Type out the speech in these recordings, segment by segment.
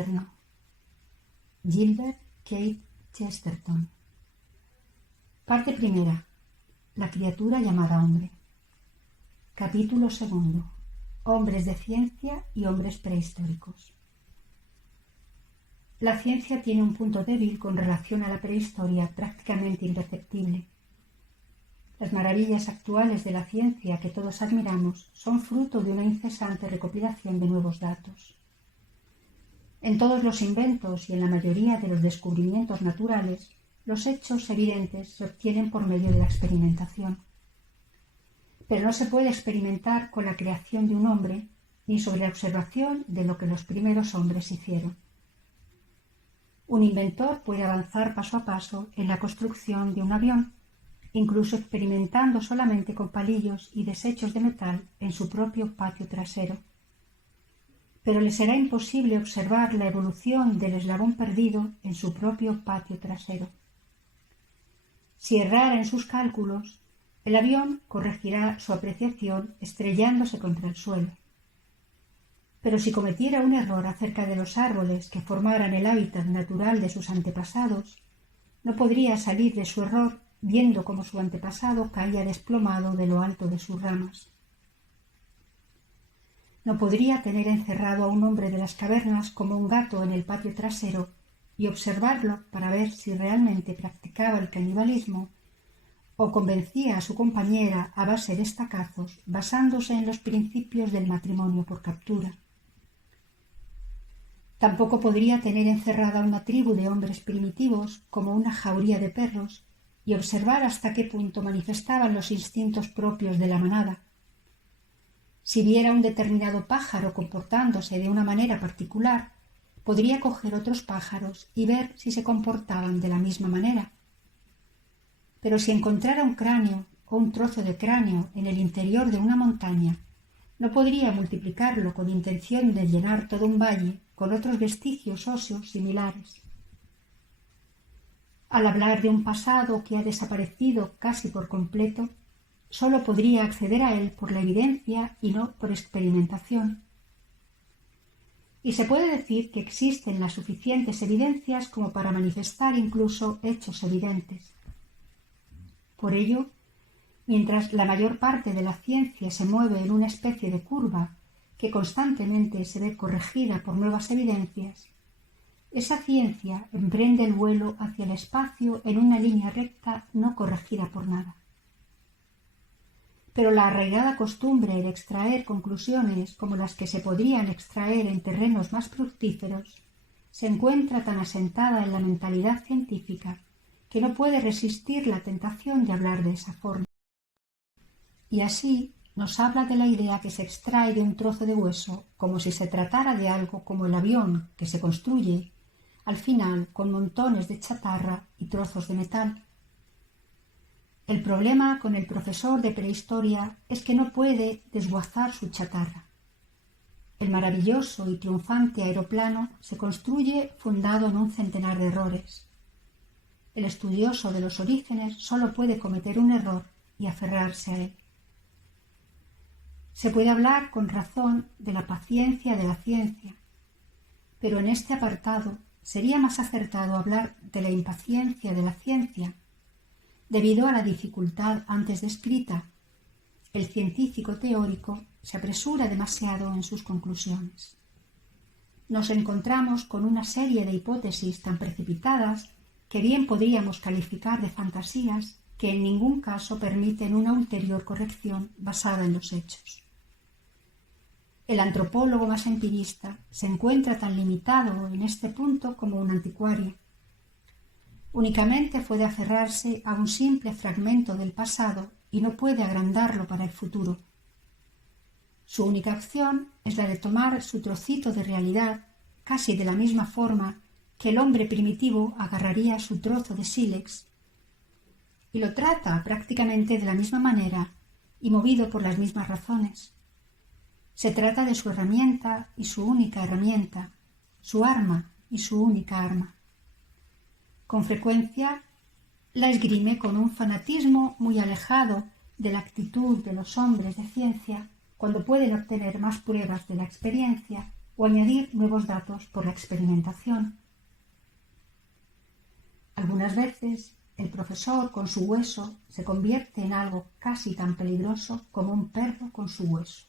moderno. Gilbert Keith Chesterton. Parte primera. La criatura llamada hombre. Capítulo segundo. Hombres de ciencia y hombres prehistóricos. La ciencia tiene un punto débil con relación a la prehistoria prácticamente imperceptible. Las maravillas actuales de la ciencia que todos admiramos son fruto de una incesante recopilación de nuevos datos. En todos los inventos y en la mayoría de los descubrimientos naturales, los hechos evidentes se obtienen por medio de la experimentación. Pero no se puede experimentar con la creación de un hombre ni sobre la observación de lo que los primeros hombres hicieron. Un inventor puede avanzar paso a paso en la construcción de un avión, incluso experimentando solamente con palillos y desechos de metal en su propio patio trasero. Pero le será imposible observar la evolución del eslabón perdido en su propio patio trasero. Si errara en sus cálculos, el avión corregirá su apreciación estrellándose contra el suelo. Pero si cometiera un error acerca de los árboles que formaran el hábitat natural de sus antepasados, no podría salir de su error viendo cómo su antepasado caía desplomado de lo alto de sus ramas. No podría tener encerrado a un hombre de las cavernas como un gato en el patio trasero y observarlo para ver si realmente practicaba el canibalismo o convencía a su compañera a base de estacazos basándose en los principios del matrimonio por captura. Tampoco podría tener encerrada una tribu de hombres primitivos como una jauría de perros y observar hasta qué punto manifestaban los instintos propios de la manada. Si viera un determinado pájaro comportándose de una manera particular, podría coger otros pájaros y ver si se comportaban de la misma manera. Pero si encontrara un cráneo o un trozo de cráneo en el interior de una montaña, no podría multiplicarlo con intención de llenar todo un valle con otros vestigios óseos similares. Al hablar de un pasado que ha desaparecido casi por completo, sólo podría acceder a él por la evidencia y no por experimentación. Y se puede decir que existen las suficientes evidencias como para manifestar incluso hechos evidentes. Por ello, mientras la mayor parte de la ciencia se mueve en una especie de curva que constantemente se ve corregida por nuevas evidencias, esa ciencia emprende el vuelo hacia el espacio en una línea recta no corregida por nada. Pero la arraigada costumbre de extraer conclusiones como las que se podrían extraer en terrenos más fructíferos se encuentra tan asentada en la mentalidad científica que no puede resistir la tentación de hablar de esa forma. Y así nos habla de la idea que se extrae de un trozo de hueso como si se tratara de algo como el avión que se construye, al final con montones de chatarra y trozos de metal. El problema con el profesor de prehistoria es que no puede desguazar su chatarra. El maravilloso y triunfante aeroplano se construye fundado en un centenar de errores. El estudioso de los orígenes solo puede cometer un error y aferrarse a él. Se puede hablar con razón de la paciencia de la ciencia, pero en este apartado sería más acertado hablar de la impaciencia de la ciencia. Debido a la dificultad antes descrita, el científico teórico se apresura demasiado en sus conclusiones. Nos encontramos con una serie de hipótesis tan precipitadas que bien podríamos calificar de fantasías que en ningún caso permiten una ulterior corrección basada en los hechos. El antropólogo más empirista se encuentra tan limitado en este punto como un anticuario. Únicamente puede aferrarse a un simple fragmento del pasado y no puede agrandarlo para el futuro. Su única acción es la de tomar su trocito de realidad casi de la misma forma que el hombre primitivo agarraría su trozo de sílex, y lo trata prácticamente de la misma manera y movido por las mismas razones. Se trata de su herramienta y su única herramienta, su arma y su única arma. Con frecuencia la esgrime con un fanatismo muy alejado de la actitud de los hombres de ciencia cuando pueden obtener más pruebas de la experiencia o añadir nuevos datos por la experimentación. Algunas veces el profesor con su hueso se convierte en algo casi tan peligroso como un perro con su hueso,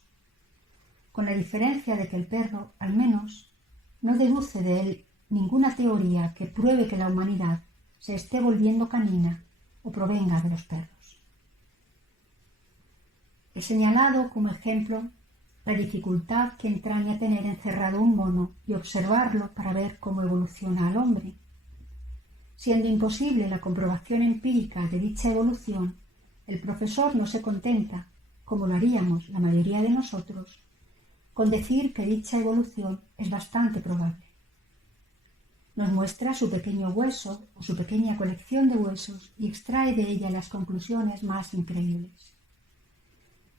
con la diferencia de que el perro, al menos, no deduce de él ninguna teoría que pruebe que la humanidad se esté volviendo canina o provenga de los perros. He señalado como ejemplo la dificultad que entraña tener encerrado un mono y observarlo para ver cómo evoluciona al hombre. Siendo imposible la comprobación empírica de dicha evolución, el profesor no se contenta, como lo haríamos la mayoría de nosotros, con decir que dicha evolución es bastante probable. Nos muestra su pequeño hueso o su pequeña colección de huesos y extrae de ella las conclusiones más increíbles.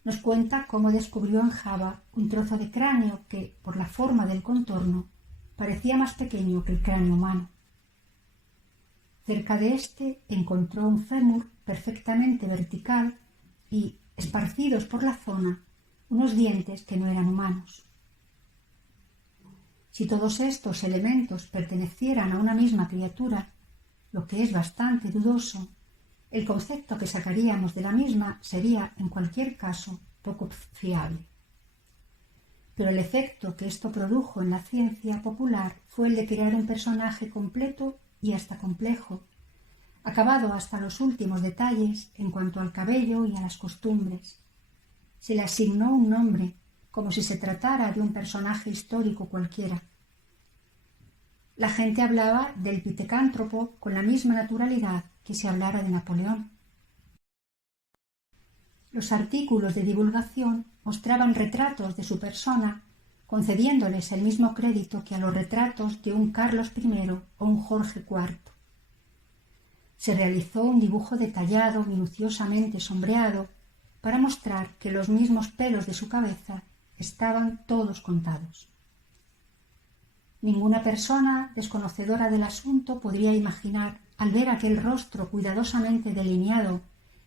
Nos cuenta cómo descubrió en Java un trozo de cráneo que, por la forma del contorno, parecía más pequeño que el cráneo humano. Cerca de éste encontró un fémur perfectamente vertical y, esparcidos por la zona, unos dientes que no eran humanos. Si todos estos elementos pertenecieran a una misma criatura, lo que es bastante dudoso, el concepto que sacaríamos de la misma sería, en cualquier caso, poco fiable. Pero el efecto que esto produjo en la ciencia popular fue el de crear un personaje completo y hasta complejo, acabado hasta los últimos detalles en cuanto al cabello y a las costumbres. Se le asignó un nombre, como si se tratara de un personaje histórico cualquiera. La gente hablaba del pitecántropo con la misma naturalidad que si hablara de Napoleón. Los artículos de divulgación mostraban retratos de su persona, concediéndoles el mismo crédito que a los retratos de un Carlos I o un Jorge IV. Se realizó un dibujo detallado, minuciosamente sombreado, para mostrar que los mismos pelos de su cabeza estaban todos contados. Ninguna persona desconocedora del asunto podría imaginar, al ver aquel rostro cuidadosamente delineado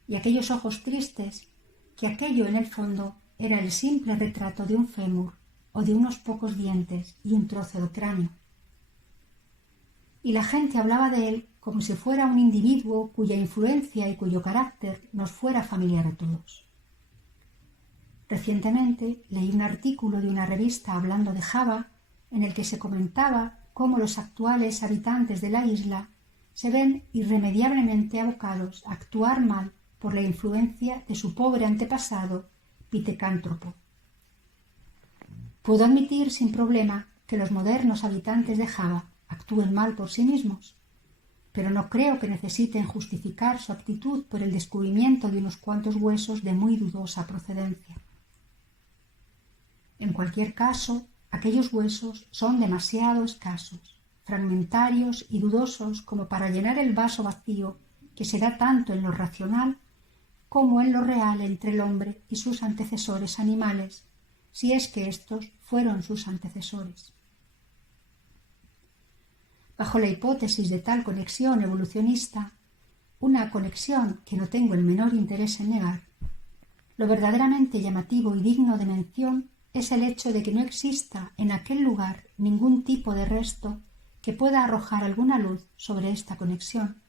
y aquellos ojos tristes, que aquello en el fondo era el simple retrato de un fémur o de unos pocos dientes y un trozo de cráneo. Y la gente hablaba de él como si fuera un individuo cuya influencia y cuyo carácter nos fuera familiar a todos. Recientemente leí un artículo de una revista hablando de Java en el que se comentaba cómo los actuales habitantes de la isla se ven irremediablemente abocados a actuar mal por la influencia de su pobre antepasado pitecántropo. Puedo admitir sin problema que los modernos habitantes de Java actúen mal por sí mismos, pero no creo que necesiten justificar su actitud por el descubrimiento de unos cuantos huesos de muy dudosa procedencia. En cualquier caso, aquellos huesos son demasiado escasos, fragmentarios y dudosos como para llenar el vaso vacío que se da tanto en lo racional como en lo real entre el hombre y sus antecesores animales, si es que éstos fueron sus antecesores. Bajo la hipótesis de tal conexión evolucionista, una conexión que no tengo el menor interés en negar, lo verdaderamente llamativo y digno de mención es el hecho de que no exista en aquel lugar ningún tipo de resto que pueda arrojar alguna luz sobre esta conexión.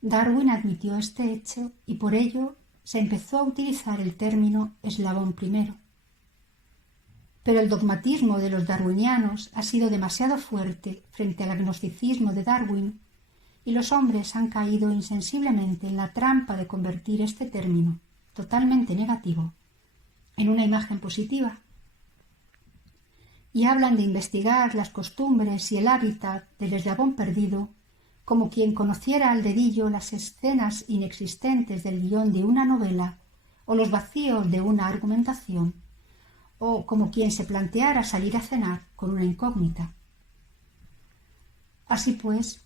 Darwin admitió este hecho y por ello se empezó a utilizar el término eslabón primero. Pero el dogmatismo de los darwinianos ha sido demasiado fuerte frente al agnosticismo de Darwin y los hombres han caído insensiblemente en la trampa de convertir este término, totalmente negativo, en una imagen positiva. Y hablan de investigar las costumbres y el hábitat del eslabón perdido como quien conociera al dedillo las escenas inexistentes del guión de una novela o los vacíos de una argumentación, o como quien se planteara salir a cenar con una incógnita. Así pues,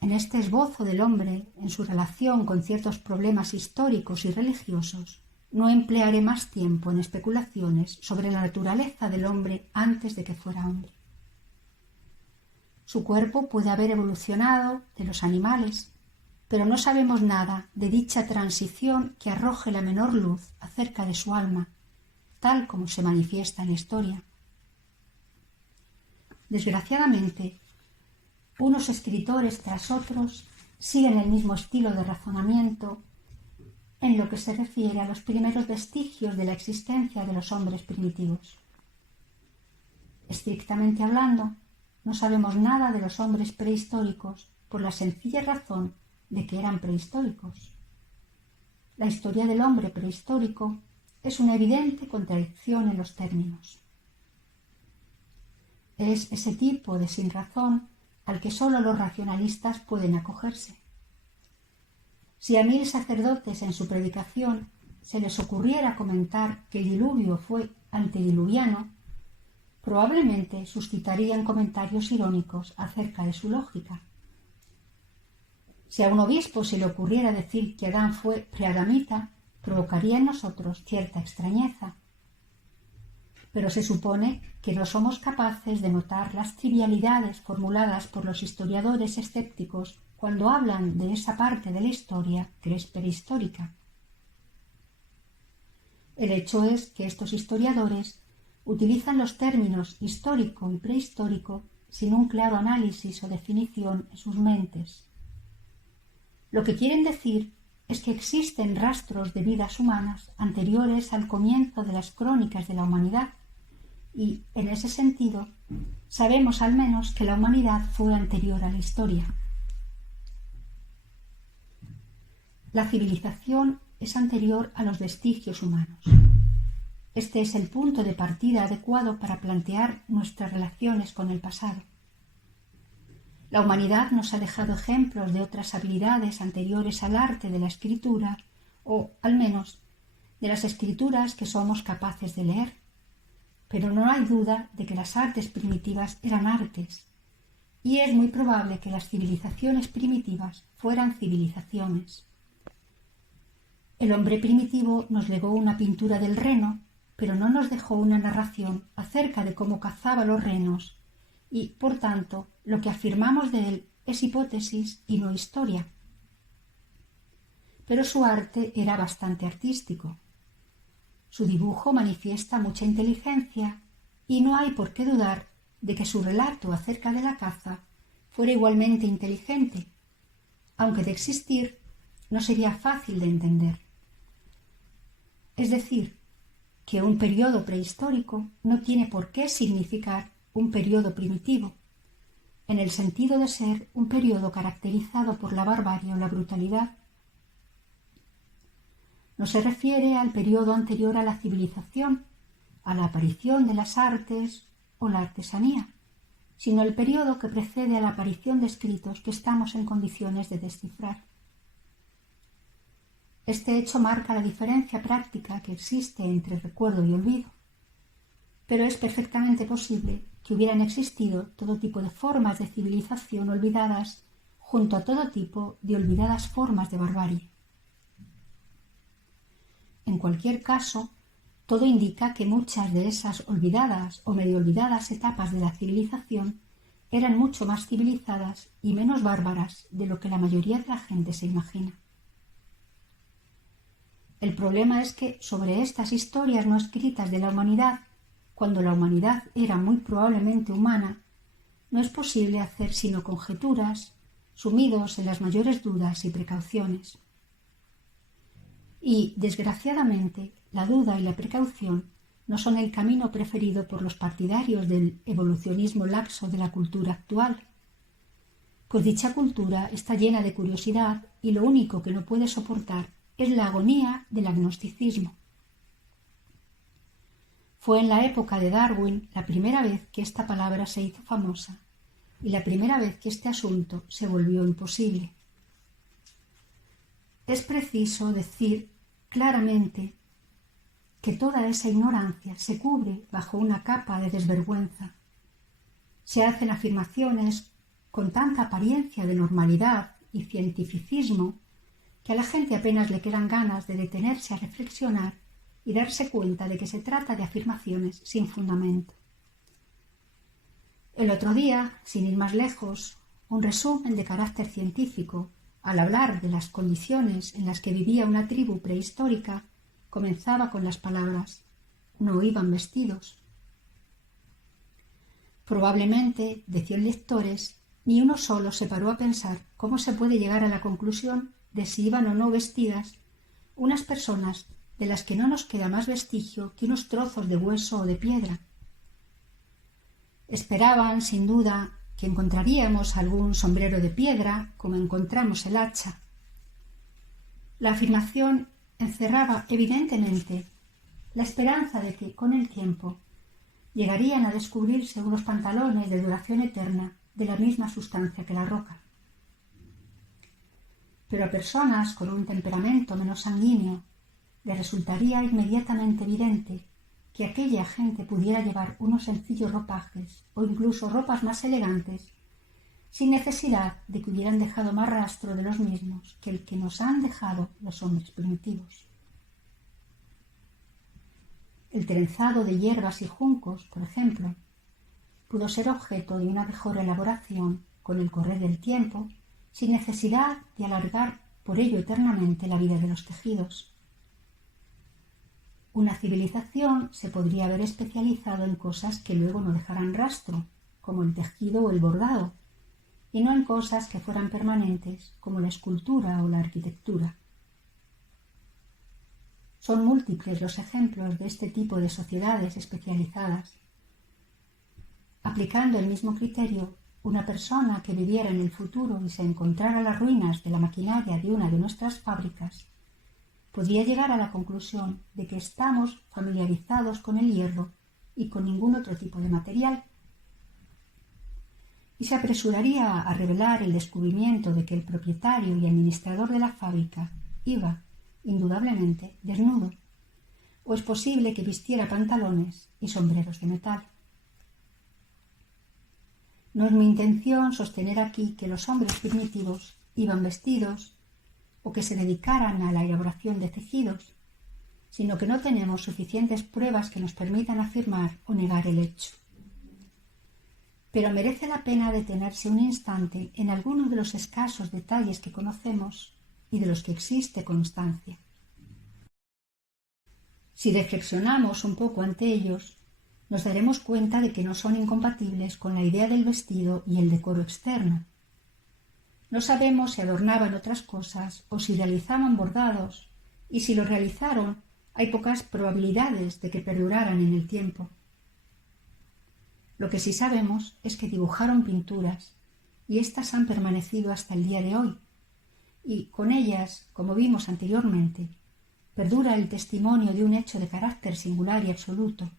en este esbozo del hombre en su relación con ciertos problemas históricos y religiosos, no emplearé más tiempo en especulaciones sobre la naturaleza del hombre antes de que fuera hombre. Su cuerpo puede haber evolucionado de los animales, pero no sabemos nada de dicha transición que arroje la menor luz acerca de su alma, tal como se manifiesta en la historia. Desgraciadamente, unos escritores tras otros siguen el mismo estilo de razonamiento en lo que se refiere a los primeros vestigios de la existencia de los hombres primitivos. Estrictamente hablando, no sabemos nada de los hombres prehistóricos por la sencilla razón de que eran prehistóricos. La historia del hombre prehistórico es una evidente contradicción en los términos. Es ese tipo de sinrazón al que sólo los racionalistas pueden acogerse. Si a 1000 sacerdotes en su predicación se les ocurriera comentar que el diluvio fue antediluviano, probablemente suscitarían comentarios irónicos acerca de su lógica. Si a un obispo se le ocurriera decir que Adán fue preadamita, provocaría en nosotros cierta extrañeza. Pero se supone que no somos capaces de notar las trivialidades formuladas por los historiadores escépticos cuando hablan de esa parte de la historia que es prehistórica. El hecho es que estos historiadores utilizan los términos histórico y prehistórico sin un claro análisis o definición en sus mentes. Lo que quieren decir es que existen rastros de vidas humanas anteriores al comienzo de las crónicas de la humanidad y, en ese sentido, sabemos al menos que la humanidad fue anterior a la historia. La civilización es anterior a los vestigios humanos. Este es el punto de partida adecuado para plantear nuestras relaciones con el pasado. La humanidad nos ha dejado ejemplos de otras habilidades anteriores al arte de la escritura, o, al menos, de las escrituras que somos capaces de leer. Pero no hay duda de que las artes primitivas eran artes, y es muy probable que las civilizaciones primitivas fueran civilizaciones. El hombre primitivo nos legó una pintura del reno, pero no nos dejó una narración acerca de cómo cazaba los renos, y, por tanto, lo que afirmamos de él es hipótesis y no historia. Pero su arte era bastante artístico. Su dibujo manifiesta mucha inteligencia y no hay por qué dudar de que su relato acerca de la caza fuera igualmente inteligente, aunque de existir no sería fácil de entender. Es decir, que un periodo prehistórico no tiene por qué significar un periodo primitivo, en el sentido de ser un periodo caracterizado por la barbarie o la brutalidad. No se refiere al periodo anterior a la civilización, a la aparición de las artes o la artesanía, sino el periodo que precede a la aparición de escritos que estamos en condiciones de descifrar. Este hecho marca la diferencia práctica que existe entre recuerdo y olvido, pero es perfectamente posible que hubieran existido todo tipo de formas de civilización olvidadas junto a todo tipo de olvidadas formas de barbarie. En cualquier caso, todo indica que muchas de esas olvidadas o medio olvidadas etapas de la civilización eran mucho más civilizadas y menos bárbaras de lo que la mayoría de la gente se imagina. El problema es que sobre estas historias no escritas de la humanidad, cuando la humanidad era muy probablemente humana, no es posible hacer sino conjeturas, sumidos en las mayores dudas y precauciones. Y, desgraciadamente, la duda y la precaución no son el camino preferido por los partidarios del evolucionismo laxo de la cultura actual, pues dicha cultura está llena de curiosidad y lo único que no puede soportar es la agonía del agnosticismo. Fue en la época de Darwin la primera vez que esta palabra se hizo famosa y la primera vez que este asunto se volvió imposible. Es preciso decir claramente que toda esa ignorancia se cubre bajo una capa de desvergüenza. Se hacen afirmaciones con tanta apariencia de normalidad y cientificismo que a la gente apenas le quedan ganas de detenerse a reflexionar y darse cuenta de que se trata de afirmaciones sin fundamento. El otro día, sin ir más lejos, un resumen de carácter científico, al hablar de las condiciones en las que vivía una tribu prehistórica, comenzaba con las palabras: no iban vestidos. Probablemente, de 100 lectores, ni uno solo se paró a pensar cómo se puede llegar a la conclusión de si iban o no vestidas unas personas de las que no nos queda más vestigio que unos trozos de hueso o de piedra. Esperaban, sin duda, que encontraríamos algún sombrero de piedra, como encontramos el hacha. La afirmación encerraba evidentemente la esperanza de que, con el tiempo, llegarían a descubrirse unos pantalones de duración eterna de la misma sustancia que la roca. Pero a personas con un temperamento menos sanguíneo les resultaría inmediatamente evidente que aquella gente pudiera llevar unos sencillos ropajes o incluso ropas más elegantes, sin necesidad de que hubieran dejado más rastro de los mismos que el que nos han dejado los hombres primitivos. El trenzado de hierbas y juncos, por ejemplo, pudo ser objeto de una mejor elaboración con el correr del tiempo, sin necesidad de alargar por ello eternamente la vida de los tejidos. Una civilización se podría haber especializado en cosas que luego no dejaran rastro, como el tejido o el bordado, y no en cosas que fueran permanentes, como la escultura o la arquitectura. Son múltiples los ejemplos de este tipo de sociedades especializadas. Aplicando el mismo criterio, una persona que viviera en el futuro y se encontrara las ruinas de la maquinaria de una de nuestras fábricas, podría llegar a la conclusión de que estamos familiarizados con el hierro y con ningún otro tipo de material, y se apresuraría a revelar el descubrimiento de que el propietario y administrador de la fábrica iba, indudablemente, desnudo, o es posible que vistiera pantalones y sombreros de metal. No es mi intención sostener aquí que los hombres primitivos iban vestidos o que se dedicaran a la elaboración de tejidos, sino que no tenemos suficientes pruebas que nos permitan afirmar o negar el hecho. Pero merece la pena detenerse un instante en algunos de los escasos detalles que conocemos y de los que existe constancia. Si reflexionamos un poco ante ellos, nos daremos cuenta de que no son incompatibles con la idea del vestido y el decoro externo. No sabemos si adornaban otras cosas o si realizaban bordados, y si lo realizaron, hay pocas probabilidades de que perduraran en el tiempo. Lo que sí sabemos es que dibujaron pinturas, y éstas han permanecido hasta el día de hoy, y con ellas, como vimos anteriormente, perdura el testimonio de un hecho de carácter singular y absoluto,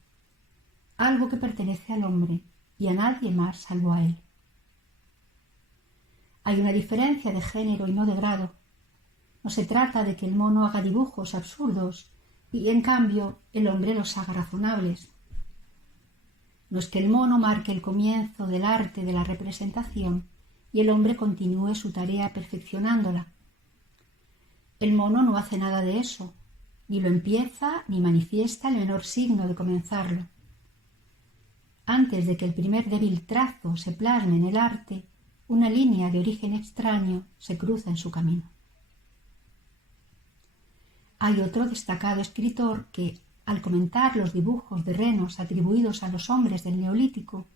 algo que pertenece al hombre y a nadie más salvo a él. Hay una diferencia de género y no de grado. No se trata de que el mono haga dibujos absurdos y, en cambio, el hombre los haga razonables. No es que el mono marque el comienzo del arte de la representación y el hombre continúe su tarea perfeccionándola. El mono no hace nada de eso, ni lo empieza ni manifiesta el menor signo de comenzarlo. Antes de que el primer débil trazo se plasme en el arte, una línea de origen extraño se cruza en su camino. Hay otro destacado escritor que, al comentar los dibujos de renos atribuidos a los hombres del Neolítico,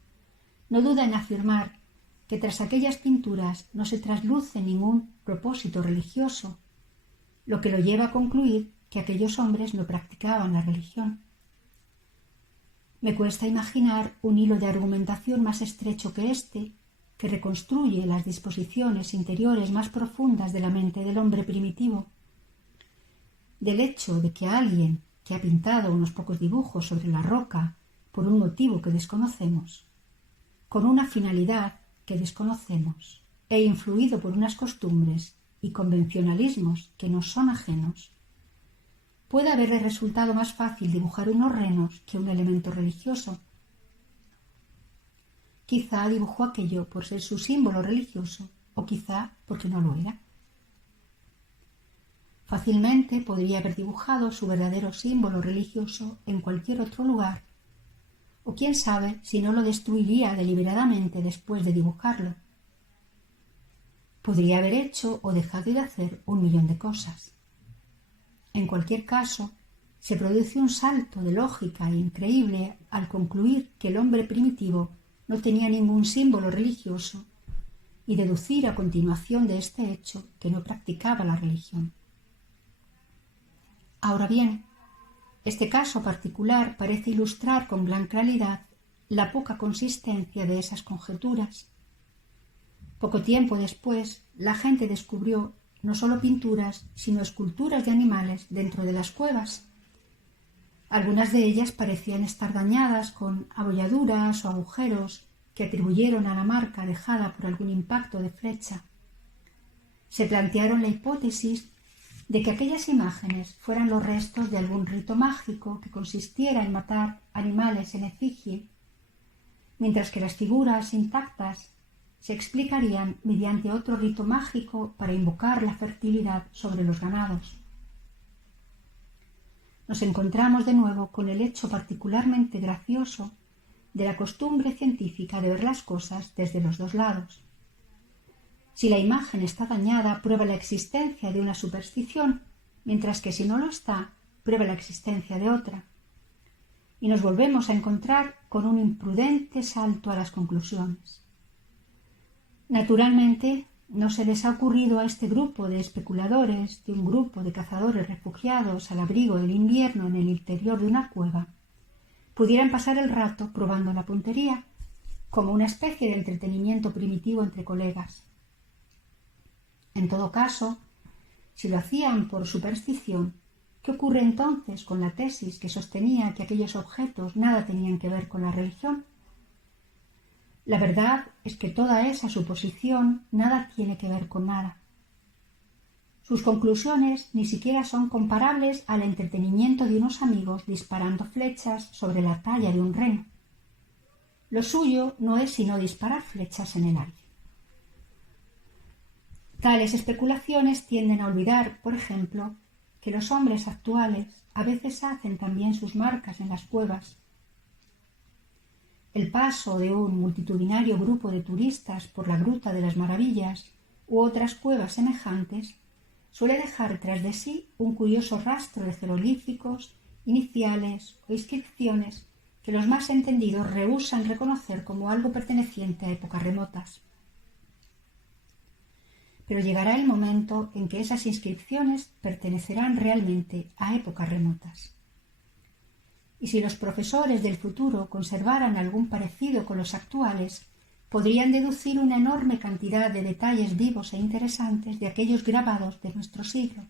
no duda en afirmar que tras aquellas pinturas no se trasluce ningún propósito religioso, lo que lo lleva a concluir que aquellos hombres no practicaban la religión. Me cuesta imaginar un hilo de argumentación más estrecho que este, que reconstruye las disposiciones interiores más profundas de la mente del hombre primitivo. Del hecho de que alguien que ha pintado unos pocos dibujos sobre la roca por un motivo que desconocemos, con una finalidad que desconocemos, e influido por unas costumbres y convencionalismos que nos son ajenos, puede haberle resultado más fácil dibujar unos renos que un elemento religioso. Quizá dibujó aquello por ser su símbolo religioso, o quizá porque no lo era. Fácilmente podría haber dibujado su verdadero símbolo religioso en cualquier otro lugar, o quién sabe si no lo destruiría deliberadamente después de dibujarlo. Podría haber hecho o dejado de hacer 1.000.000 de cosas. En cualquier caso, se produce un salto de lógica increíble al concluir que el hombre primitivo no tenía ningún símbolo religioso y deducir a continuación de este hecho que no practicaba la religión. Ahora bien, este caso particular parece ilustrar con gran claridad la poca consistencia de esas conjeturas. Poco tiempo después, la gente descubrió no solo pinturas, sino esculturas de animales dentro de las cuevas. Algunas de ellas parecían estar dañadas con abolladuras o agujeros que atribuyeron a la marca dejada por algún impacto de flecha. Se plantearon la hipótesis de que aquellas imágenes fueran los restos de algún rito mágico que consistiera en matar animales en efigie, mientras que las figuras intactas se explicarían mediante otro rito mágico para invocar la fertilidad sobre los ganados. Nos encontramos de nuevo con el hecho particularmente gracioso de la costumbre científica de ver las cosas desde los dos lados. Si la imagen está dañada, prueba la existencia de una superstición, mientras que si no lo está, prueba la existencia de otra. Y nos volvemos a encontrar con un imprudente salto a las conclusiones. Naturalmente, no se les ha ocurrido a este grupo de especuladores, de un grupo de cazadores refugiados al abrigo del invierno en el interior de una cueva, pudieran pasar el rato probando la puntería, como una especie de entretenimiento primitivo entre colegas. En todo caso, si lo hacían por superstición, ¿qué ocurre entonces con la tesis que sostenía que aquellos objetos nada tenían que ver con la religión? La verdad es que toda esa suposición nada tiene que ver con nada. Sus conclusiones ni siquiera son comparables al entretenimiento de unos amigos disparando flechas sobre la talla de un reno. Lo suyo no es sino disparar flechas en el aire. Tales especulaciones tienden a olvidar, por ejemplo, que los hombres actuales a veces hacen también sus marcas en las cuevas. El paso de un multitudinario grupo de turistas por la Gruta de las Maravillas u otras cuevas semejantes suele dejar tras de sí un curioso rastro de jeroglíficos, iniciales o inscripciones que los más entendidos rehúsan reconocer como algo perteneciente a épocas remotas. Pero llegará el momento en que esas inscripciones pertenecerán realmente a épocas remotas. Y si los profesores del futuro conservaran algún parecido con los actuales, podrían deducir una enorme cantidad de detalles vivos e interesantes de aquellos grabados de nuestro siglo.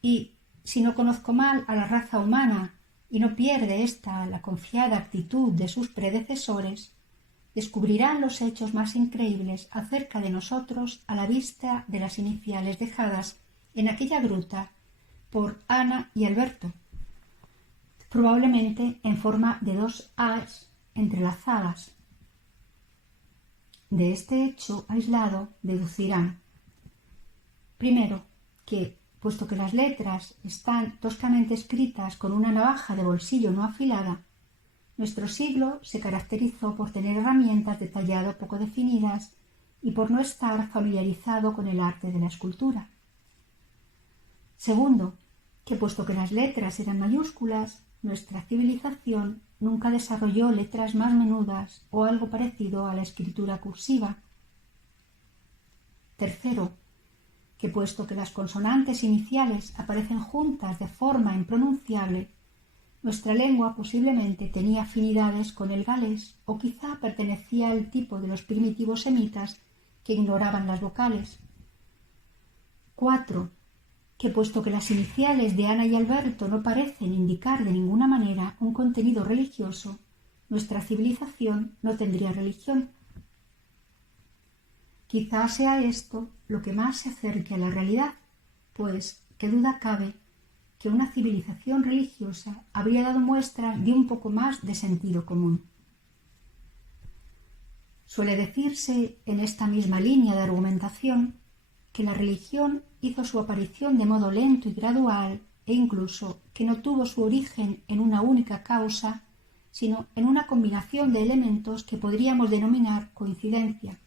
Y, si no conozco mal a la raza humana y no pierde ésta la confiada actitud de sus predecesores, descubrirán los hechos más increíbles acerca de nosotros a la vista de las iniciales dejadas en aquella gruta por Ana y Alberto, probablemente en forma de dos A's entrelazadas. De este hecho aislado deducirán, primero, que, puesto que las letras están toscamente escritas con una navaja de bolsillo no afilada, nuestro siglo se caracterizó por tener herramientas de tallado poco definidas y por no estar familiarizado con el arte de la escultura. Segundo, que puesto que las letras eran mayúsculas, nuestra civilización nunca desarrolló letras más menudas o algo parecido a la escritura cursiva. Tercero, que puesto que las consonantes iniciales aparecen juntas de forma impronunciable, nuestra lengua posiblemente tenía afinidades con el galés o quizá pertenecía al tipo de los primitivos semitas que ignoraban las vocales. 4. Que puesto que las iniciales de Ana y Alberto no parecen indicar de ninguna manera un contenido religioso, nuestra civilización no tendría religión. Quizá sea esto lo que más se acerque a la realidad, pues qué duda cabe que una civilización religiosa habría dado muestras de un poco más de sentido común. Suele decirse en esta misma línea de argumentación que la religión hizo su aparición de modo lento y gradual e incluso que no tuvo su origen en una única causa, sino en una combinación de elementos que podríamos denominar coincidencia.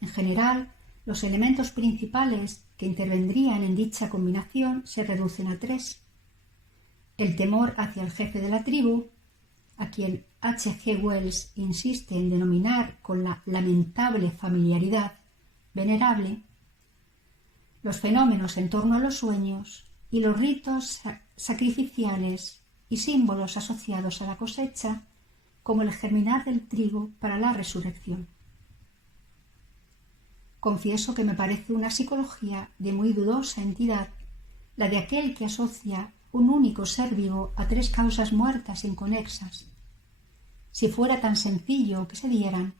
En general, los elementos principales que intervendrían en dicha combinación se reducen a 3. El temor hacia el jefe de la tribu, a quien H. G. Wells insiste en denominar con la lamentable familiaridad venerable, los fenómenos en torno a los sueños y los ritos sacrificiales y símbolos asociados a la cosecha como el germinar del trigo para la resurrección. Confieso que me parece una psicología de muy dudosa entidad la de aquel que asocia un único ser vivo a 3 causas muertas inconexas. Si fuera tan sencillo que se dieran,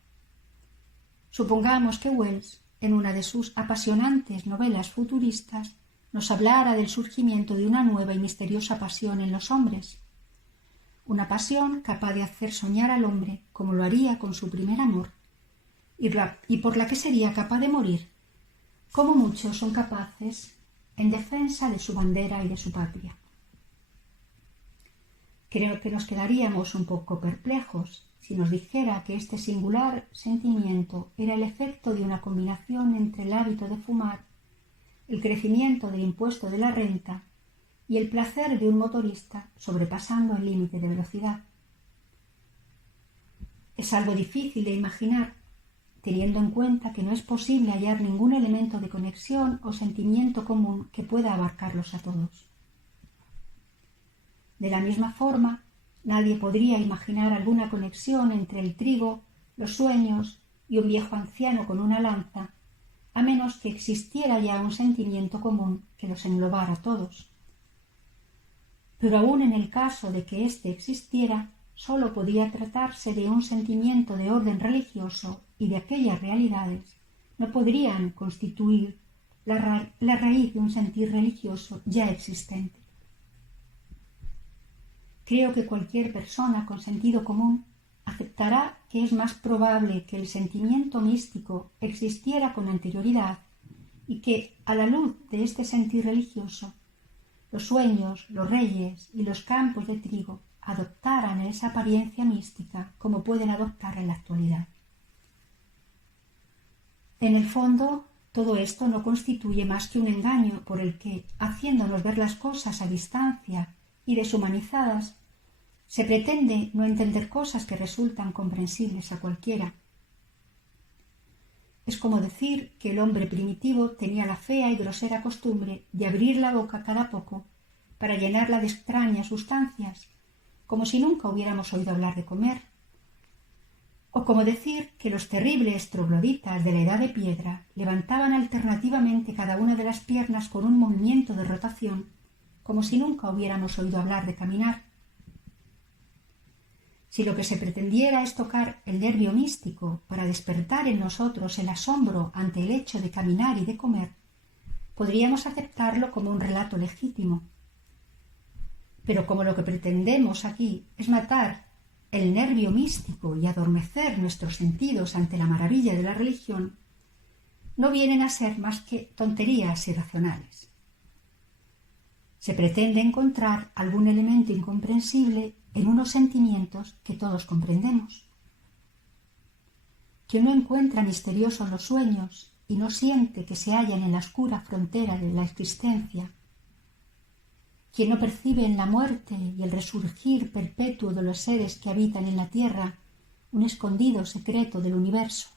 supongamos que Wells, en una de sus apasionantes novelas futuristas, nos hablara del surgimiento de una nueva y misteriosa pasión en los hombres, una pasión capaz de hacer soñar al hombre como lo haría con su primer amor, y por la que sería capaz de morir, como muchos son capaces, en defensa de su bandera y de su patria. Creo que nos quedaríamos un poco perplejos si nos dijera que este singular sentimiento era el efecto de una combinación entre el hábito de fumar, el crecimiento del impuesto de la renta y el placer de un motorista sobrepasando el límite de velocidad. Es algo difícil de imaginar, teniendo en cuenta que no es posible hallar ningún elemento de conexión o sentimiento común que pueda abarcarlos a todos. De la misma forma, nadie podría imaginar alguna conexión entre el trigo, los sueños y un viejo anciano con una lanza, a menos que existiera ya un sentimiento común que los englobara a todos. Pero aun en el caso de que éste existiera, sólo podía tratarse de un sentimiento de orden religioso y de aquellas realidades no podrían constituir la raíz de un sentir religioso ya existente. Creo que cualquier persona con sentido común aceptará que es más probable que el sentimiento místico existiera con anterioridad y que, a la luz de este sentir religioso, los sueños, los reyes y los campos de trigo adoptaran esa apariencia mística como pueden adoptar en la actualidad. En el fondo, todo esto no constituye más que un engaño por el que, haciéndonos ver las cosas a distancia y deshumanizadas, se pretende no entender cosas que resultan comprensibles a cualquiera. Es como decir que el hombre primitivo tenía la fea y grosera costumbre de abrir la boca cada poco para llenarla de extrañas sustancias, como si nunca hubiéramos oído hablar de comer. O como decir que los terribles trogloditas de la edad de piedra levantaban alternativamente cada una de las piernas con un movimiento de rotación, como si nunca hubiéramos oído hablar de caminar. Si lo que se pretendiera es tocar el nervio místico para despertar en nosotros el asombro ante el hecho de caminar y de comer, podríamos aceptarlo como un relato legítimo. Pero como lo que pretendemos aquí es matar el nervio místico y adormecer nuestros sentidos ante la maravilla de la religión, no vienen a ser más que tonterías irracionales. Se pretende encontrar algún elemento incomprensible en unos sentimientos que todos comprendemos. Quien no encuentra misteriosos los sueños y no siente que se hallan en la oscura frontera de la existencia, quien no percibe en la muerte y el resurgir perpetuo de los seres que habitan en la tierra un escondido secreto del universo.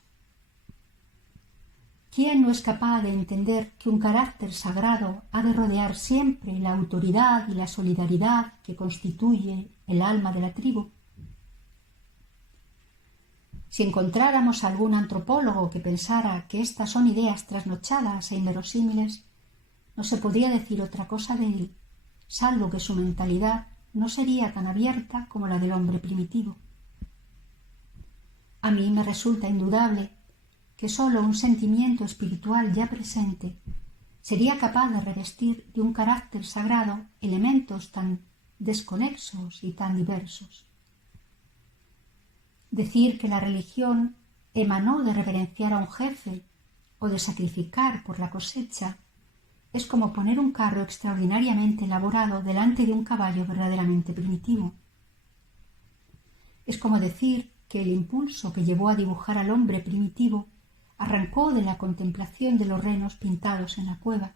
¿Quién no es capaz de entender que un carácter sagrado ha de rodear siempre la autoridad y la solidaridad que constituye el alma de la tribu? Si encontráramos algún antropólogo que pensara que estas son ideas trasnochadas e inverosímiles, no se podría decir otra cosa de él, salvo que su mentalidad no sería tan abierta como la del hombre primitivo. A mí me resulta indudable que sólo un sentimiento espiritual ya presente sería capaz de revestir de un carácter sagrado elementos tan desconexos y tan diversos. Decir que la religión emanó de reverenciar a un jefe o de sacrificar por la cosecha es como poner un carro extraordinariamente elaborado delante de un caballo verdaderamente primitivo. Es como decir que el impulso que llevó a dibujar al hombre primitivo arrancó de la contemplación de los renos pintados en la cueva.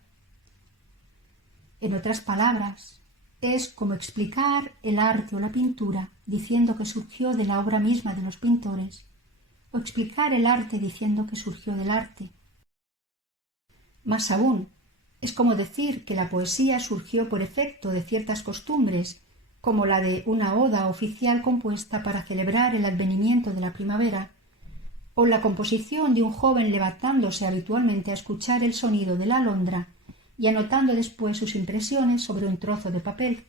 En otras palabras, Es como explicar el arte o la pintura diciendo que surgió de la obra misma de los pintores, o explicar el arte diciendo que surgió del arte. Más aún, es como decir que la poesía surgió por efecto de ciertas costumbres, como la de una oda oficial compuesta para celebrar el advenimiento de la primavera, o la composición de un joven levantándose habitualmente a escuchar el sonido de la alondra y anotando después sus impresiones sobre un trozo de papel.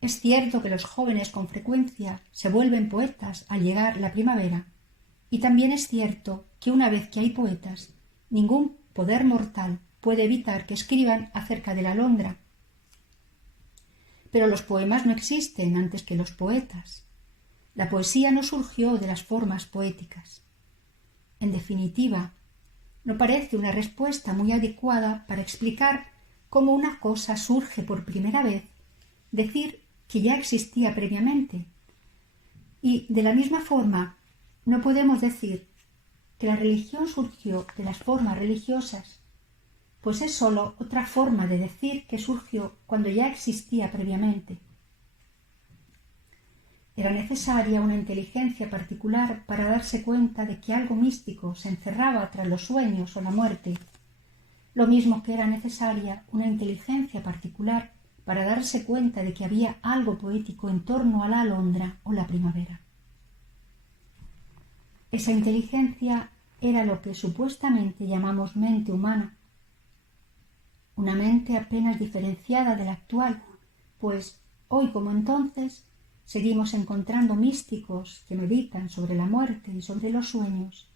Es cierto que los jóvenes con frecuencia se vuelven poetas al llegar la primavera, y también es cierto que una vez que hay poetas, ningún poder mortal puede evitar que escriban acerca de la alondra. Pero los poemas no existen antes que los poetas. La poesía no surgió de las formas poéticas. En definitiva, no parece una respuesta muy adecuada para explicar cómo una cosa surge por primera vez, decir que ya existía previamente. Y de la misma forma, no podemos decir que la religión surgió de las formas religiosas, pues es sólo otra forma de decir que surgió cuando ya existía previamente. Era necesaria una inteligencia particular para darse cuenta de que algo místico se encerraba tras los sueños o la muerte, lo mismo que era necesaria una inteligencia particular para darse cuenta de que había algo poético en torno a la alondra o la primavera. Esa inteligencia era lo que supuestamente llamamos mente humana, una mente apenas diferenciada de la actual, pues hoy como entonces seguimos encontrando místicos que meditan sobre la muerte y sobre los sueños,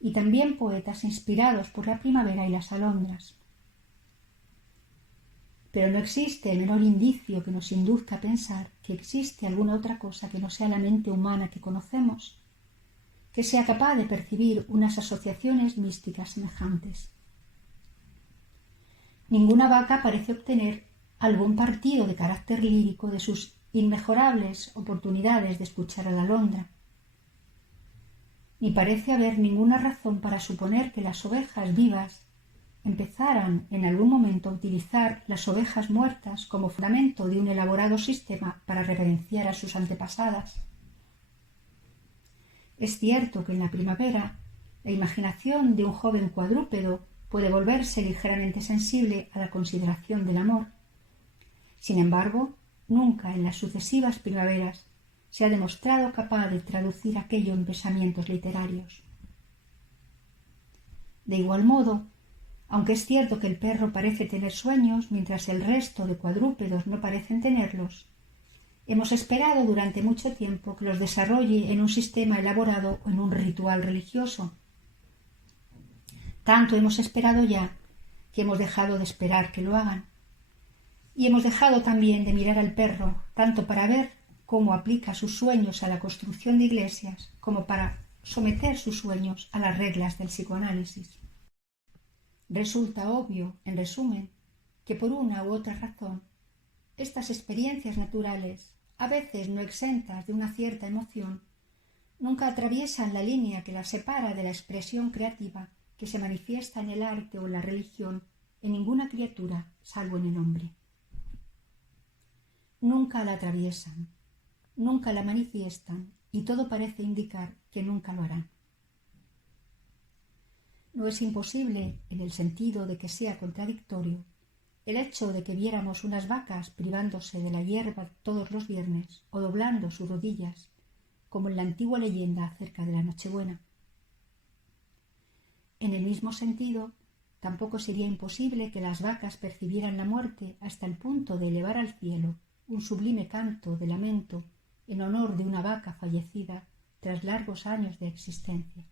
y también poetas inspirados por la primavera y las alondras. Pero no existe el menor indicio que nos induzca a pensar que existe alguna otra cosa que no sea la mente humana que conocemos, que sea capaz de percibir unas asociaciones místicas semejantes. Ninguna vaca parece obtener algún partido de carácter lírico de sus inmejorables oportunidades de escuchar a la alondra. Ni parece haber ninguna razón para suponer que las ovejas vivas empezaran en algún momento a utilizar las ovejas muertas como fundamento de un elaborado sistema para reverenciar a sus antepasadas. Es cierto que en la primavera la imaginación de un joven cuadrúpedo puede volverse ligeramente sensible a la consideración del amor. Sin embargo, nunca en las sucesivas primaveras se ha demostrado capaz de traducir aquello en pensamientos literarios. De igual modo, aunque es cierto que el perro parece tener sueños mientras el resto de cuadrúpedos no parecen tenerlos, hemos esperado durante mucho tiempo que los desarrolle en un sistema elaborado o en un ritual religioso. Tanto hemos esperado ya que hemos dejado de esperar que lo hagan. Y hemos dejado también de mirar al perro, tanto para ver cómo aplica sus sueños a la construcción de iglesias, como para someter sus sueños a las reglas del psicoanálisis. Resulta obvio, en resumen, que por una u otra razón, estas experiencias naturales, a veces no exentas de una cierta emoción, nunca atraviesan la línea que las separa de la expresión creativa que se manifiesta en el arte o la religión en ninguna criatura, salvo en el hombre. Nunca la atraviesan, nunca la manifiestan, y todo parece indicar que nunca lo harán. No es imposible, en el sentido de que sea contradictorio, el hecho de que viéramos unas vacas privándose de la hierba todos los viernes o doblando sus rodillas, como en la antigua leyenda acerca de la Nochebuena. En el mismo sentido, tampoco sería imposible que las vacas percibieran la muerte hasta el punto de elevar al cielo un sublime canto de lamento en honor de una vaca fallecida tras largos años de existencia.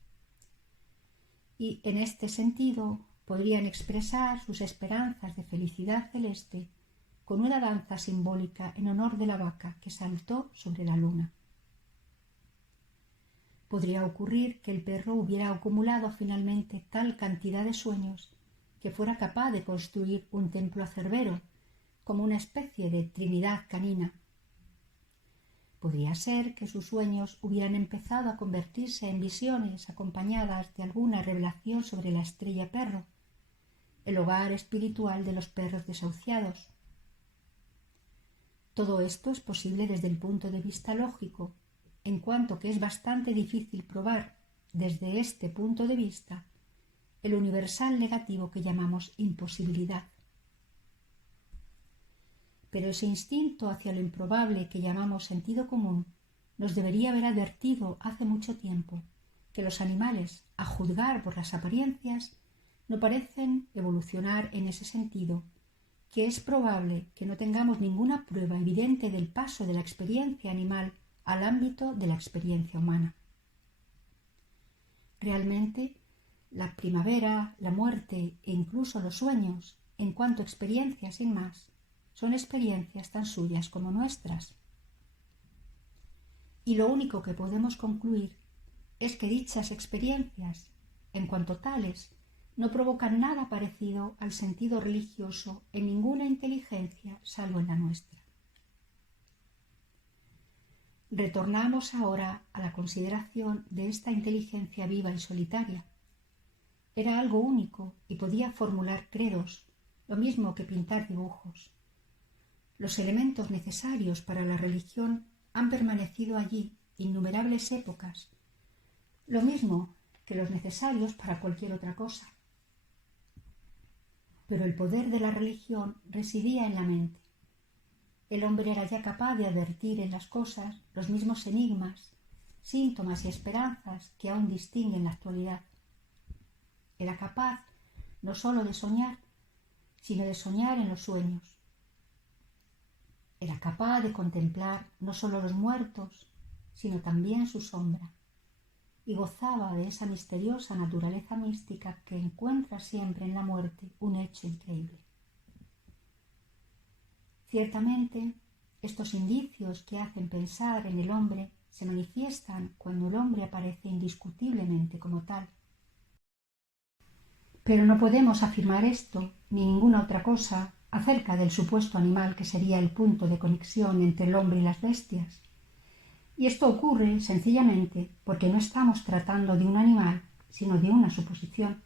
Y en este sentido podrían expresar sus esperanzas de felicidad celeste con una danza simbólica en honor de la vaca que saltó sobre la luna. Podría ocurrir que el perro hubiera acumulado finalmente tal cantidad de sueños que fuera capaz de construir un templo a Cerbero, como una especie de trinidad canina. Podría ser que sus sueños hubieran empezado a convertirse en visiones acompañadas de alguna revelación sobre la estrella perro, el hogar espiritual de los perros desahuciados. Todo esto es posible desde el punto de vista lógico, en cuanto que es bastante difícil probar desde este punto de vista el universal negativo que llamamos imposibilidad. Pero ese instinto hacia lo improbable que llamamos sentido común nos debería haber advertido hace mucho tiempo que los animales, a juzgar por las apariencias, no parecen evolucionar en ese sentido, que es probable que no tengamos ninguna prueba evidente del paso de la experiencia animal al ámbito de la experiencia humana. Realmente, la primavera, la muerte e incluso los sueños, en cuanto a experiencias sin más, son experiencias tan suyas como nuestras. Y lo único que podemos concluir es que dichas experiencias, en cuanto tales, no provocan nada parecido al sentido religioso en ninguna inteligencia salvo en la nuestra. Retornamos ahora a la consideración de esta inteligencia viva y solitaria. Era algo único y podía formular credos, lo mismo que pintar dibujos. Los elementos necesarios para la religión han permanecido allí innumerables épocas, lo mismo que los necesarios para cualquier otra cosa. Pero el poder de la religión residía en la mente. El hombre era ya capaz de advertir en las cosas los mismos enigmas, síntomas y esperanzas que aún distinguen la actualidad. Era capaz no sólo de soñar, sino de soñar en los sueños. Era capaz de contemplar no sólo los muertos, sino también su sombra, y gozaba de esa misteriosa naturaleza mística que encuentra siempre en la muerte un hecho increíble. Ciertamente, estos indicios que hacen pensar en el hombre se manifiestan cuando el hombre aparece indiscutiblemente como tal. Pero no podemos afirmar esto, ni ninguna otra cosa, acerca del supuesto animal que sería el punto de conexión entre el hombre y las bestias. Y esto ocurre sencillamente porque no estamos tratando de un animal, sino de una suposición.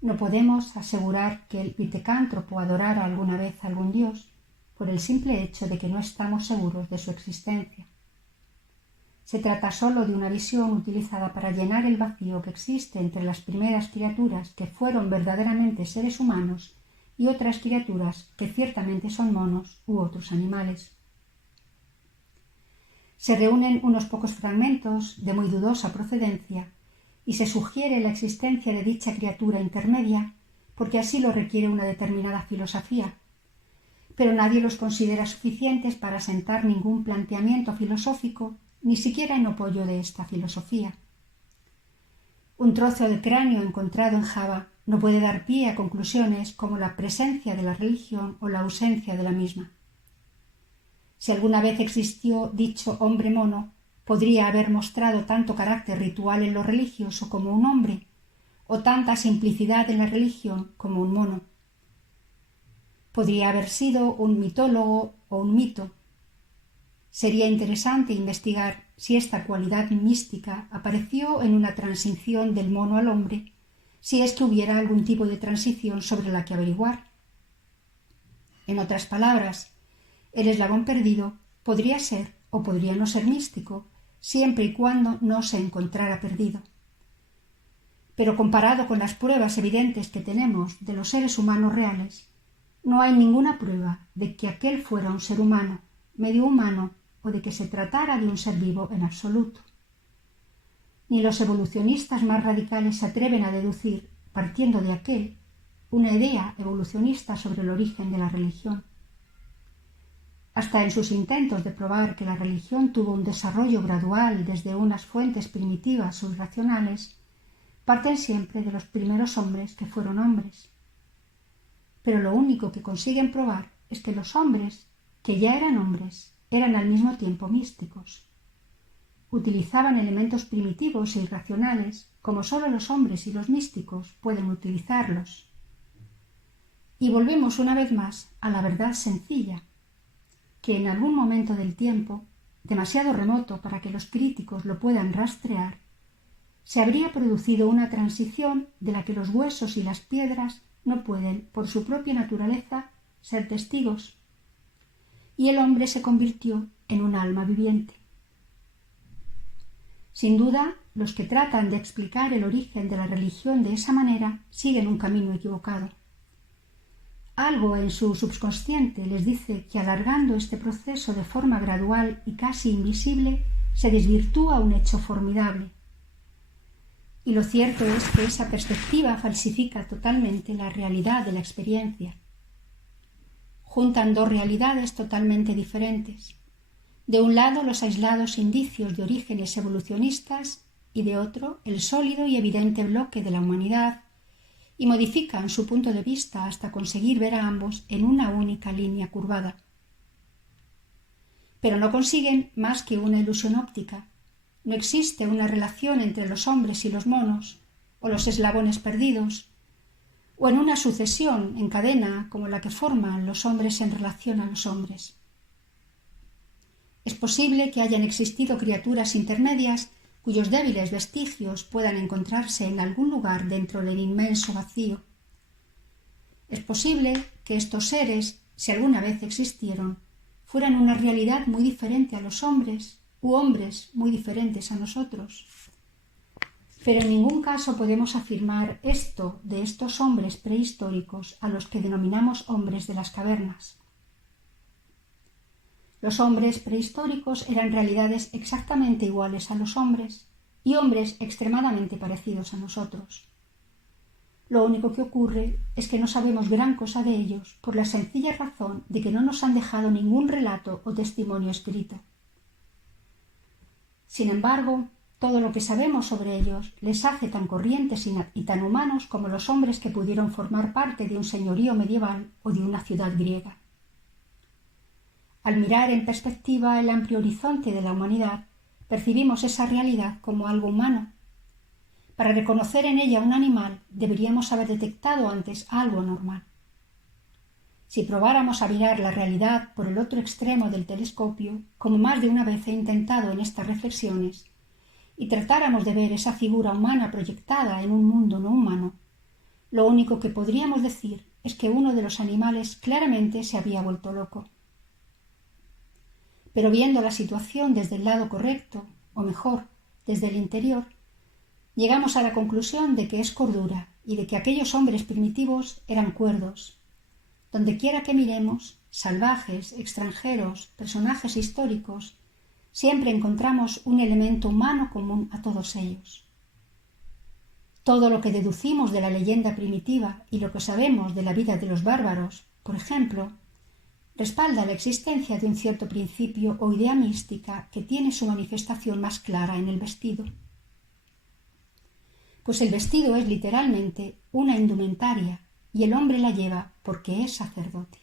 No podemos asegurar que el pitecántropo adorara alguna vez a algún dios, por el simple hecho de que no estamos seguros de su existencia. Se trata sólo de una visión utilizada para llenar el vacío que existe entre las primeras criaturas que fueron verdaderamente seres humanos y otras criaturas que ciertamente son monos u otros animales. Se reúnen unos pocos fragmentos de muy dudosa procedencia y se sugiere la existencia de dicha criatura intermedia porque así lo requiere una determinada filosofía, pero nadie los considera suficientes para asentar ningún planteamiento filosófico, ni siquiera en apoyo de esta filosofía. Un trozo de cráneo encontrado en Java no puede dar pie a conclusiones como la presencia de la religión o la ausencia de la misma. Si alguna vez existió dicho hombre mono, podría haber mostrado tanto carácter ritual en lo religioso como un hombre, o tanta simplicidad en la religión como un mono. Podría haber sido un mitólogo o un mito. Sería interesante investigar si esta cualidad mística apareció en una transición del mono al hombre, si es que hubiera algún tipo de transición sobre la que averiguar. En otras palabras, el eslabón perdido podría ser o podría no ser místico, siempre y cuando no se encontrara perdido. Pero comparado con las pruebas evidentes que tenemos de los seres humanos reales, no hay ninguna prueba de que aquel fuera un ser humano, medio humano, o de que se tratara de un ser vivo en absoluto. Ni los evolucionistas más radicales se atreven a deducir, partiendo de aquel, una idea evolucionista sobre el origen de la religión. Hasta en sus intentos de probar que la religión tuvo un desarrollo gradual desde unas fuentes primitivas subracionales, parten siempre de los primeros hombres que fueron hombres. Pero lo único que consiguen probar es que los hombres, que ya eran hombres, eran al mismo tiempo místicos. Utilizaban elementos primitivos e irracionales, como sólo los hombres y los místicos pueden utilizarlos. Y volvemos una vez más a la verdad sencilla, que en algún momento del tiempo, demasiado remoto para que los críticos lo puedan rastrear, se habría producido una transición de la que los huesos y las piedras no pueden, por su propia naturaleza, ser testigos. y el hombre se convirtió en un alma viviente. Sin duda, los que tratan de explicar el origen de la religión de esa manera siguen un camino equivocado. Algo en su subconsciente les dice que alargando este proceso de forma gradual y casi invisible se desvirtúa un hecho formidable. Y lo cierto es que esa perspectiva falsifica totalmente la realidad de la experiencia. Juntan dos realidades totalmente diferentes. De un lado, los aislados indicios de orígenes evolucionistas y de otro, el sólido y evidente bloque de la humanidad, y modifican su punto de vista hasta conseguir ver a ambos en una única línea curvada. Pero no consiguen más que una ilusión óptica. No existe una relación entre los hombres y los monos, o los eslabones perdidos, o en una sucesión en cadena como la que forman los hombres en relación a los hombres. Es posible que hayan existido criaturas intermedias cuyos débiles vestigios puedan encontrarse en algún lugar dentro del inmenso vacío. Es posible que estos seres, si alguna vez existieron, fueran una realidad muy diferente a los hombres, u hombres muy diferentes a nosotros. Pero en ningún caso podemos afirmar esto de estos hombres prehistóricos a los que denominamos hombres de las cavernas. Los hombres prehistóricos eran realidades exactamente iguales a los hombres y hombres extremadamente parecidos a nosotros. Lo único que ocurre es que no sabemos gran cosa de ellos por la sencilla razón de que no nos han dejado ningún relato o testimonio escrito. Sin embargo, todo lo que sabemos sobre ellos les hace tan corrientes y tan humanos como los hombres que pudieron formar parte de un señorío medieval o de una ciudad griega. Al mirar en perspectiva el amplio horizonte de la humanidad, percibimos esa realidad como algo humano. Para reconocer en ella un animal, deberíamos haber detectado antes algo normal. Si probáramos a mirar la realidad por el otro extremo del telescopio, como más de una vez he intentado en estas reflexiones, y tratáramos de ver esa figura humana proyectada en un mundo no humano, lo único que podríamos decir es que uno de los animales claramente se había vuelto loco. Pero viendo la situación desde el lado correcto, o mejor, desde el interior, llegamos a la conclusión de que es cordura y de que aquellos hombres primitivos eran cuerdos. Dondequiera que miremos, salvajes, extranjeros, personajes históricos, siempre encontramos un elemento humano común a todos ellos. Todo lo que deducimos de la leyenda primitiva y lo que sabemos de la vida de los bárbaros, por ejemplo, respalda la existencia de un cierto principio o idea mística que tiene su manifestación más clara en el vestido. Pues el vestido es literalmente una indumentaria y el hombre la lleva porque es sacerdote.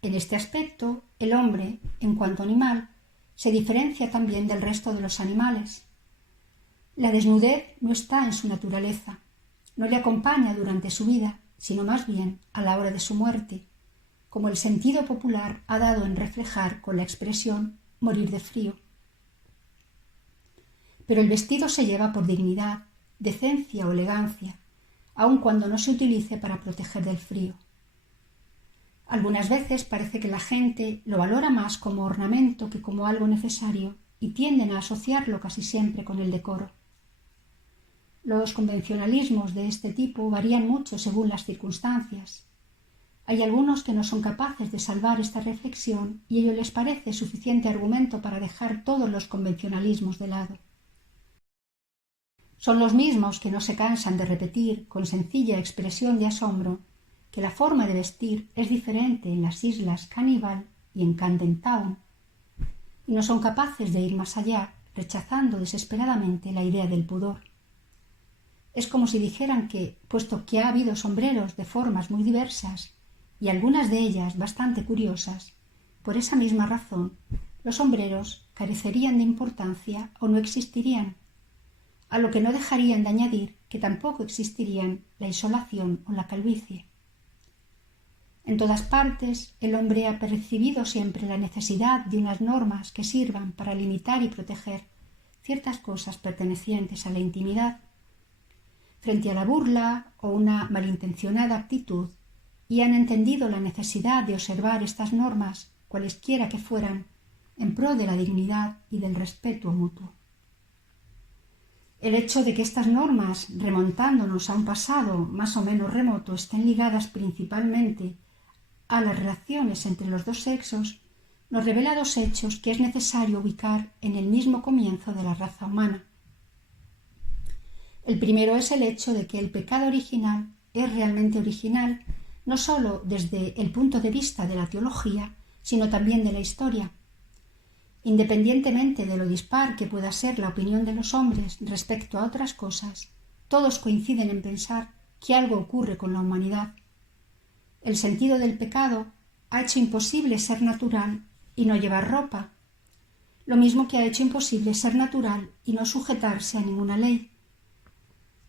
En este aspecto, el hombre, en cuanto animal, se diferencia también del resto de los animales. La desnudez no está en su naturaleza, no le acompaña durante su vida, sino más bien a la hora de su muerte, como el sentido popular ha dado en reflejar con la expresión morir de frío. Pero el vestido se lleva por dignidad, decencia o elegancia, aun cuando no se utilice para proteger del frío. Algunas veces parece que la gente lo valora más como ornamento que como algo necesario y tienden a asociarlo casi siempre con el decoro. Los convencionalismos de este tipo varían mucho según las circunstancias. Hay algunos que no son capaces de salvar esta reflexión y ello les parece suficiente argumento para dejar todos los convencionalismos de lado. Son los mismos que no se cansan de repetir con sencilla expresión de asombro que la forma de vestir es diferente en las islas Cannibal y en Camden Town, y no son capaces de ir más allá, rechazando desesperadamente la idea del pudor. Es como si dijeran que, puesto que ha habido sombreros de formas muy diversas, y algunas de ellas bastante curiosas, por esa misma razón, los sombreros carecerían de importancia o no existirían, a lo que no dejarían de añadir que tampoco existirían la isolación o la calvicie. En todas partes, el hombre ha percibido siempre la necesidad de unas normas que sirvan para limitar y proteger ciertas cosas pertenecientes a la intimidad. Frente a la burla o una malintencionada actitud, y han entendido la necesidad de observar estas normas cualesquiera que fueran, en pro de la dignidad y del respeto mutuo. El hecho de que estas normas, remontándonos a un pasado más o menos remoto, estén ligadas principalmente a las relaciones entre los dos sexos, nos revela dos hechos que es necesario ubicar en el mismo comienzo de la raza humana. El primero es el hecho de que el pecado original es realmente original, no sólo desde el punto de vista de la teología, sino también de la historia. Independientemente de lo dispar que pueda ser la opinión de los hombres respecto a otras cosas, todos coinciden en pensar que algo ocurre con la humanidad. El sentido del pecado ha hecho imposible ser natural y no llevar ropa, lo mismo que ha hecho imposible ser natural y no sujetarse a ninguna ley.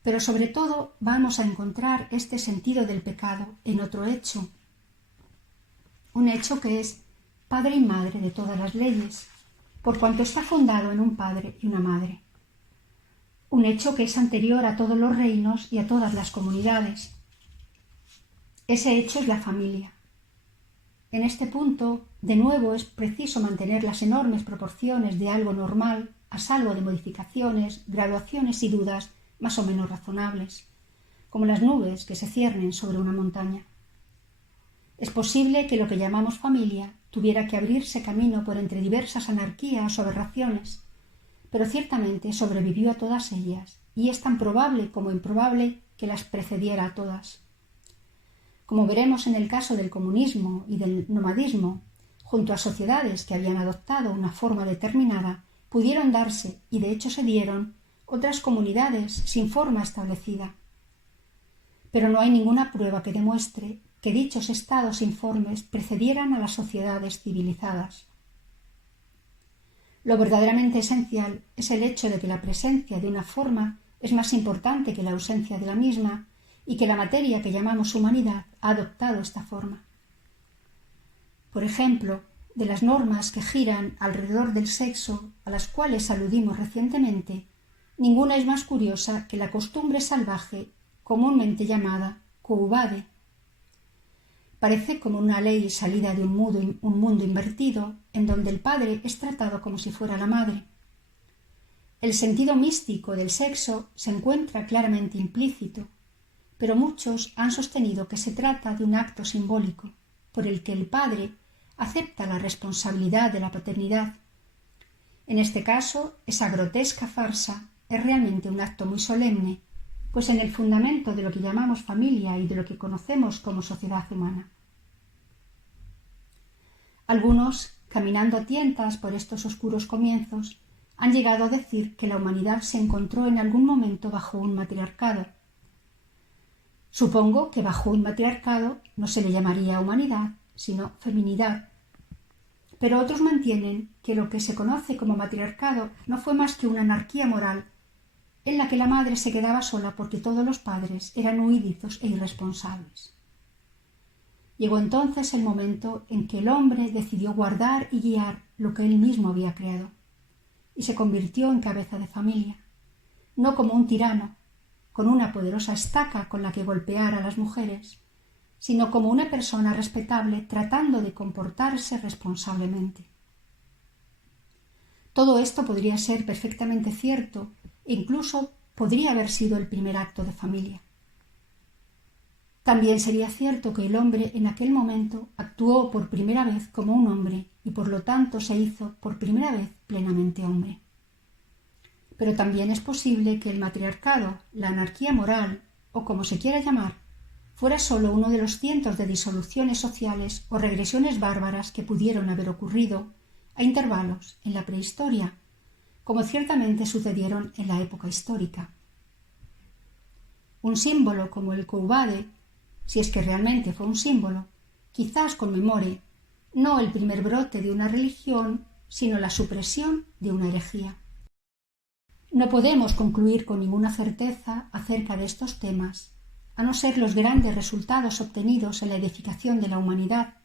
Pero sobre todo vamos a encontrar este sentido del pecado en otro hecho, un hecho que es padre y madre de todas las leyes, por cuanto está fundado en un padre y una madre. Un hecho que es anterior a todos los reinos y a todas las comunidades. Ese hecho es la familia. En este punto, de nuevo, es preciso mantener las enormes proporciones de algo normal, a salvo de modificaciones, graduaciones y dudas más o menos razonables, como las nubes que se ciernen sobre una montaña. Es posible que lo que llamamos familia tuviera que abrirse camino por entre diversas anarquías o aberraciones, pero ciertamente sobrevivió a todas ellas, y es tan probable como improbable que las precediera a todas. Como veremos en el caso del comunismo y del nomadismo, junto a sociedades que habían adoptado una forma determinada, pudieron darse, y de hecho se dieron, otras comunidades sin forma establecida. Pero no hay ninguna prueba que demuestre que dichos estados informes precedieran a las sociedades civilizadas. Lo verdaderamente esencial es el hecho de que la presencia de una forma es más importante que la ausencia de la misma y que la materia que llamamos humanidad ha adoptado esta forma. Por ejemplo, de las normas que giran alrededor del sexo a las cuales aludimos recientemente, ninguna es más curiosa que la costumbre salvaje comúnmente llamada couvade. Parece como una ley salida de un mundo invertido, en donde el padre es tratado como si fuera la madre. El sentido místico del sexo se encuentra claramente implícito, pero muchos han sostenido que se trata de un acto simbólico, por el que el padre acepta la responsabilidad de la paternidad. En este caso, esa grotesca farsa es realmente un acto muy solemne, pues en el fundamento de lo que llamamos familia y de lo que conocemos como sociedad humana. Algunos, caminando a tientas por estos oscuros comienzos, han llegado a decir que la humanidad se encontró en algún momento bajo un matriarcado. Supongo que bajo un matriarcado no se le llamaría humanidad, sino feminidad. Pero otros mantienen que lo que se conoce como matriarcado no fue más que una anarquía moral, en la que la madre se quedaba sola porque todos los padres eran huídizos e irresponsables. Llegó entonces el momento en que el hombre decidió guardar y guiar lo que él mismo había creado, y se convirtió en cabeza de familia, no como un tirano, con una poderosa estaca con la que golpear a las mujeres, sino como una persona respetable tratando de comportarse responsablemente. Todo esto podría ser perfectamente cierto e incluso podría haber sido el primer acto de familia. También sería cierto que el hombre en aquel momento actuó por primera vez como un hombre y por lo tanto se hizo por primera vez plenamente hombre. Pero también es posible que el matriarcado, la anarquía moral o como se quiera llamar, fuera solo uno de los cientos de disoluciones sociales o regresiones bárbaras que pudieron haber ocurrido a intervalos en la prehistoria, como ciertamente sucedieron en la época histórica. Un símbolo como el couvade, si es que realmente fue un símbolo, quizás conmemore no el primer brote de una religión, sino la supresión de una herejía. No podemos concluir con ninguna certeza acerca de estos temas, a no ser los grandes resultados obtenidos en la edificación de la humanidad.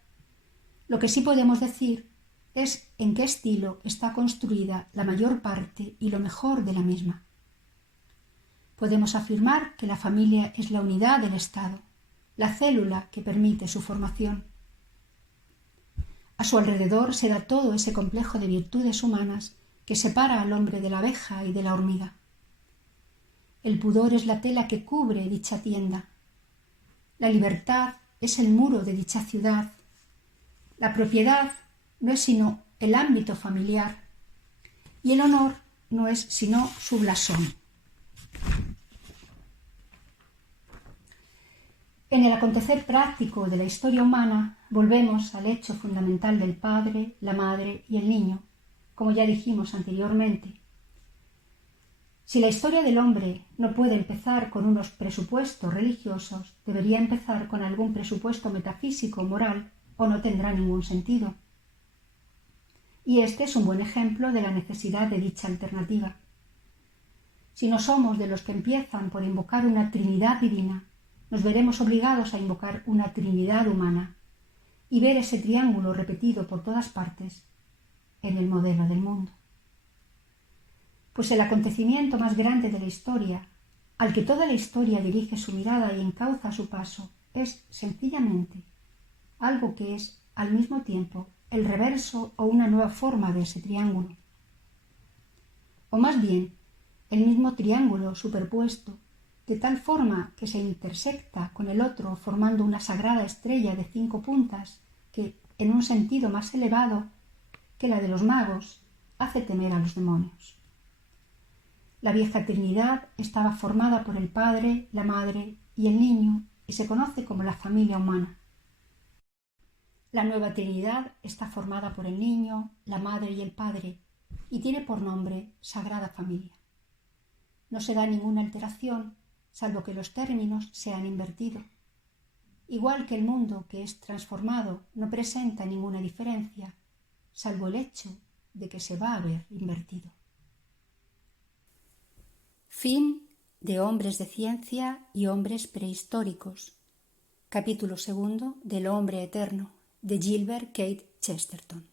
Lo que sí podemos decir es en qué estilo está construida la mayor parte y lo mejor de la misma. Podemos afirmar que la familia es la unidad del Estado, la célula que permite su formación. A su alrededor se da todo ese complejo de virtudes humanas que separa al hombre de la abeja y de la hormiga. El pudor es la tela que cubre dicha tienda. La libertad es el muro de dicha ciudad. La propiedad no es sino el ámbito familiar y el honor no es sino su blasón. En el acontecer práctico de la historia humana volvemos al hecho fundamental del padre, la madre y el niño, como ya dijimos anteriormente. Si la historia del hombre no puede empezar con unos presupuestos religiosos, debería empezar con algún presupuesto metafísico o moral, o no tendrá ningún sentido. Y este es un buen ejemplo de la necesidad de dicha alternativa. Si no somos de los que empiezan por invocar una Trinidad divina, nos veremos obligados a invocar una Trinidad humana y ver ese triángulo repetido por todas partes en el modelo del mundo. Pues el acontecimiento más grande de la historia, al que toda la historia dirige su mirada y encauza su paso, es sencillamente algo que es al mismo tiempo el reverso o una nueva forma de ese triángulo. O más bien, el mismo triángulo superpuesto, de tal forma que se intersecta con el otro formando una sagrada estrella de 5 puntas que, en un sentido más elevado que la de los magos, hace temer a los demonios. La vieja Trinidad estaba formada por el Padre, la Madre y el Niño y se conoce como la familia humana. La nueva Trinidad está formada por el Niño, la Madre y el Padre y tiene por nombre Sagrada Familia. No se da ninguna alteración, salvo que los términos se han invertido. Igual que el mundo que es transformado no presenta ninguna diferencia, salvo el hecho de que se va a ver invertido. Fin de Hombres de Ciencia y Hombres Prehistóricos. Capítulo 2 del Hombre Eterno, de Gilbert Keith Chesterton.